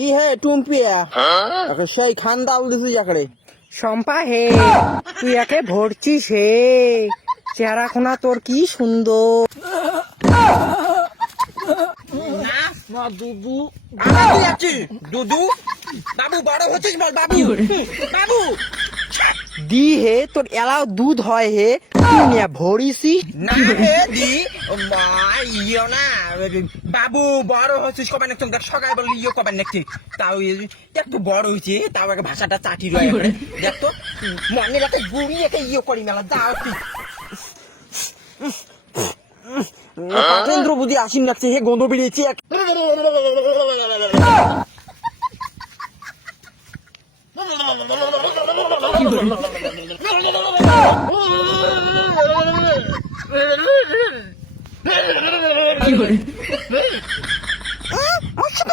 কি হে টুম্পিয়া সেই খান্দাল দিছিস একড়ে শম্পা হে তুই একে ভরছিস হে চেহারা খোনা তোর কি সুন্দর না দুদু তুই আছিস দুদু বাবু বড় হচ্ছিস বল বাবু বাবু দি হে তোর এলাও দুধ হয় হে তুই নিয়ে ভরিসি না হে দি ইয়ে না বাবু বড় হচ্ছিস কবে নাকি দেখ সকাল বলে ইয়ে কবে নাকি তাও একটু বড় হয়েছে তাও একটা ভাষাটা চাটি রয়ে দেখ তো মনে রাখে গুড়ি একে ইয়ে করি মেলা যাও তুই পাটেন্দ্র বুঝি আসিন লাগছে হে গন্ধ বেরিয়েছে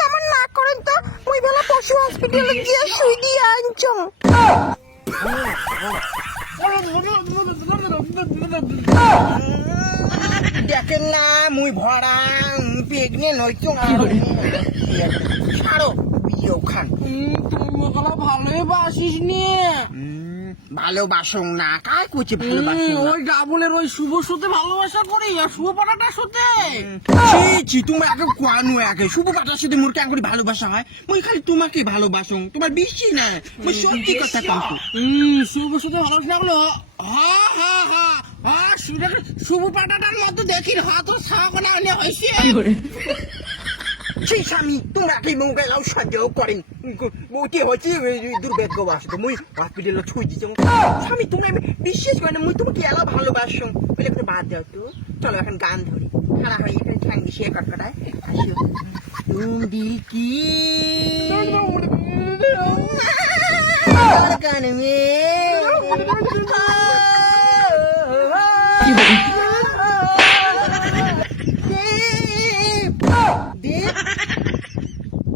আমার না করেন তো ওই বেলা পশু হসপিটালে গিয়ে সুই দিয়ে আনছম দেখেন না মুই ভরা প্রেগনেন্ট হইছো ছাড়ো বিয়ে খান তুমি ভালোই বাসিস নিয়ে ভালোবাসো না কার করছে ভালোবাসো ওই ডাবলের ওই শুভ সাথে ভালোবাসা করি আর শুভ পাটাটার সাথে ছি তুমি আগে কোয়ানো আগে শুভ পাটার সাথে মোর কেন করে ভালোবাসা হয় মুই খালি তোমাকে ভালোবাসো তোমার বেশি না মুই সত্যি কথা কিন্তু শুভ সাথে ভালোবাসা করলো হা হা হা হা শুভ পাটাটার মধ্যে দেখি হাত সাগনা নিয়ে হয়েছে সেই স্বামী তোমাকে মোবাইল সহ্য করেন ওটি হচ্ছে দুর্ভাগ্য বাসত মুই হসপিটালে ছুঁই দিচ্ছি স্বামী তুমি আমি বিশ্বাস করি না মুই তোমাকে এলা ভালোবাসো বলে একটু বাদ দাও তো চলো এখন গান ধরি খারাপ হয়ে এখানে ঠ্যাং দিছি কটকটায় আসিও তুমি কি গান মে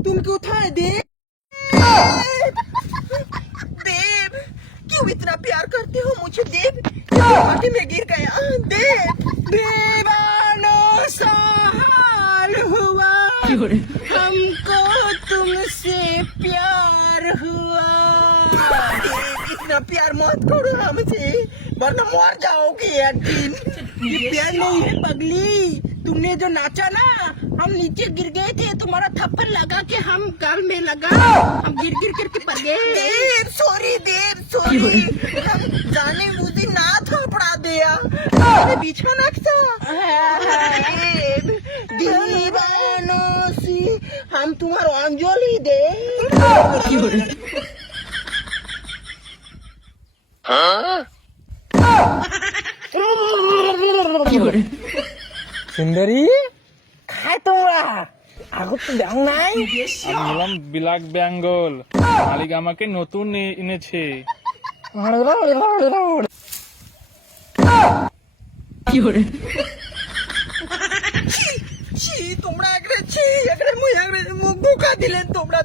तुम कोথায় देव देव क्यों इतना प्यार करते हो मुझे देव माटी में गिर गया देव दीवानो सा हाल हुआ हमको तुमसे प्यार हुआ देव इतना प्यार मत करो हमसे वरना मर जाओगे एक दिन ये प्यार नहीं है पगली तुमने जो नाचा ना हम नीचे गिर गए थे तुम्हारा थप्पड़ लगा के हम गाल में लगा हम गिर गिर करके पड़ गए देव सॉरी हम जाने बुझी ना थपड़ा दिया अरे बिछाना था दीवानो सी हम तुम्हारा अंजलि दे সুন্দরী খায় তোমরা আগত তো দেখ নাই আমি হলাম ব্ল্যাক বেঙ্গল মালিক আমাকে নতুন এনেছে তোমরা একরে মুখ ধোকা দিলেন তোমরা